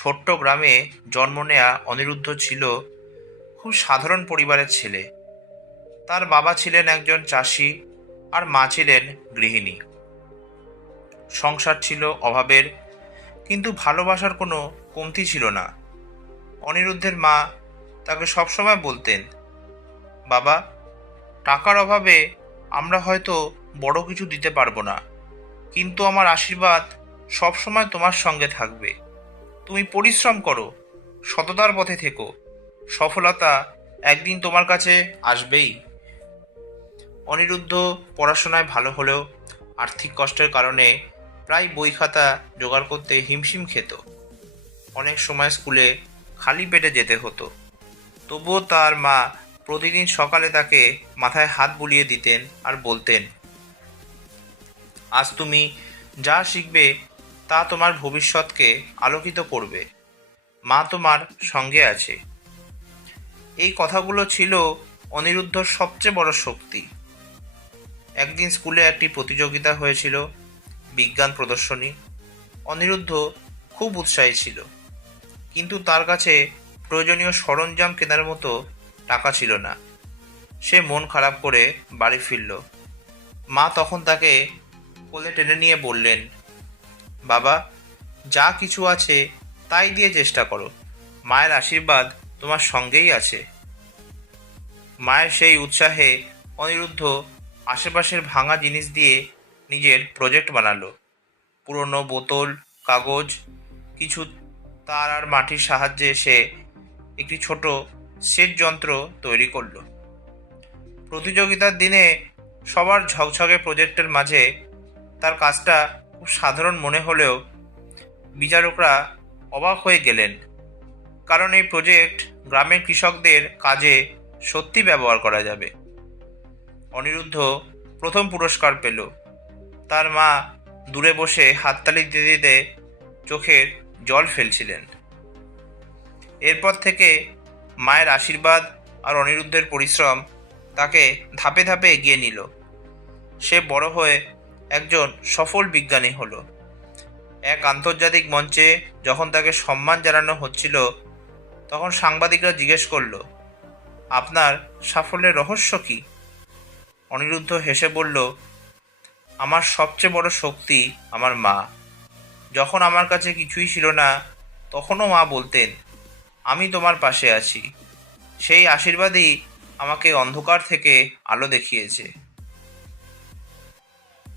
ছোট্ট গ্রামে জন্ম নেয়া অনিরুদ্ধ ছিল খুব সাধারণ পরিবারের ছেলে। তার বাবা ছিলেন একজন চাষি আর মা ছিলেন গৃহিণী। সংসার ছিল অভাবের, কিন্তু ভালোবাসার কোনো কমতি ছিল না। অনিরুদ্ধের মা তাকে সবসময় বলতেন, বাবা, টাকার অভাবে আমরা হয়তো বড় কিছু দিতে পারব না, কিন্তু আমার আশীর্বাদ সবসময় তোমার সঙ্গে থাকবে। তুমি পরিশ্রম করো, সততার পথে থেকো। সফলতা একদিন তোমার কাছে আসবেই। অনিরুদ্ধ পড়াশোনায় ভালো হলেও আর্থিক কষ্টের কারণে প্রায় বই খাতা জোগাড় করতে হিমশিম খেত। অনেক সময় স্কুলে খালি পেটে যেতে হতো। তবুও তার মা প্রতিদিন সকালে তাকে মাথায় হাত বুলিয়ে দিতেন আর বলতেন, আজ তুমি যা শিখবে তা তোমার ভবিষ্যৎকে আলোকিত করবে। মা তোমার সঙ্গে আছে। এই কথাগুলো ছিল অনিরুদ্ধর সবচেয়ে বড় শক্তি। একদিন স্কুলে একটি প্রতিযোগিতা হয়েছিল, বিজ্ঞান প্রদর্শনী। অনিরুদ্ধ খুব উৎসাহী ছিল। কিন্তু তার কাছে প্রয়োজনীয় সরঞ্জাম কেনার মতো টাকা ছিল না। সে মন খারাপ করে বাড়ি ফিরল। মা তখন তাকে কোলে টেনে নিয়ে বললেন বাবা, যা কিছু আছে তাই দিয়ে চেষ্টা করো। মায়ের আশীর্বাদ তোমার সঙ্গেই আছে। মায়ের সেই উৎসাহে অনিরুদ্ধ আশেপাশের ভাঙা জিনিস দিয়ে নিজের প্রজেক্ট বানালো। পুরনো বোতল, কাগজ, কিছু তার আর মাটির সাহায্যে সে একটি ছোট সেট যন্ত্র তৈরি করল। প্রতিযোগিতার দিনে সবার ঝকঝকে প্রজেক্টের মাঝে তার কাজটা খুব সাধারণ মনে হলেও বিচারকরা অবাক হয়ে গেলেন। কারণ এই প্রজেক্ট গ্রামের কৃষকদের কাজে সত্যি ব্যবহার করা যাবে। অনিরুদ্ধ প্রথম পুরস্কার পেল। তার মা দূরে বসে হাততালি দিতে দিতে চোখের জল ফেলছিলেন। এরপর থেকে মায়ের আশীর্বাদ আর অনিরুদ্ধের পরিশ্রম তাকে ধাপে ধাপে এগিয়ে নিল। সে বড় হয়ে একজন সফল বিজ্ঞানী হলো। এক আন্তর্জাতিক মঞ্চে যখন তাকে সম্মান জানানো হচ্ছিল, তখন সাংবাদিকরা জিজ্ঞেস করল, আপনার সাফল্যের রহস্য কি? অনিরুদ্ধ হেসে বলল, আমার সবচেয়ে বড় শক্তি আমার মা। যখন আমার কাছে কিছুই ছিল না, তখনও মা বলতেন, আমি তোমার পাশে আছি। সেই আশীর্বাদই আমাকে অন্ধকার থেকে আলো দেখিয়েছে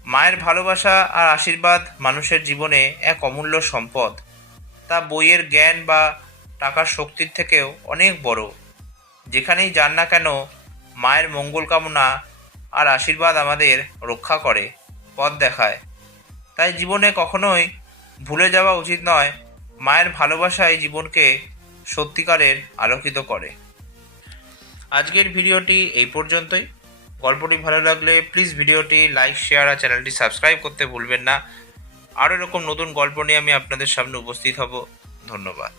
মায়ের ভালোবাসা আর আশীর্বাদ মানুষের জীবনে এক অমূল্য সম্পদ। তা বইয়ের জ্ঞান বা টাকার শক্তির থেকেও অনেক বড়। যেখানেই যান না কেন, মায়ের মঙ্গল কামনা আর আশীর্বাদ আমাদের রক্ষা করে, পথ দেখায়। তাই জীবনে কখনোই ভুলে যাওয়া উচিত নয়, মায়ের ভালোবাসাই জীবনকে সত্যিকারের আলোকিত করে। আজকের ভিডিওটি এই পর্যন্তই। গল্পটি ভালো লাগলে প্লিজ ভিডিওটি লাইক শেয়ার আর চ্যানেলটি সাবস্ক্রাইব করতে ভুলবেন না। আরও এরকম নতুন গল্প নিয়ে আমি আপনাদের সামনে উপস্থিত হব। ধন্যবাদ।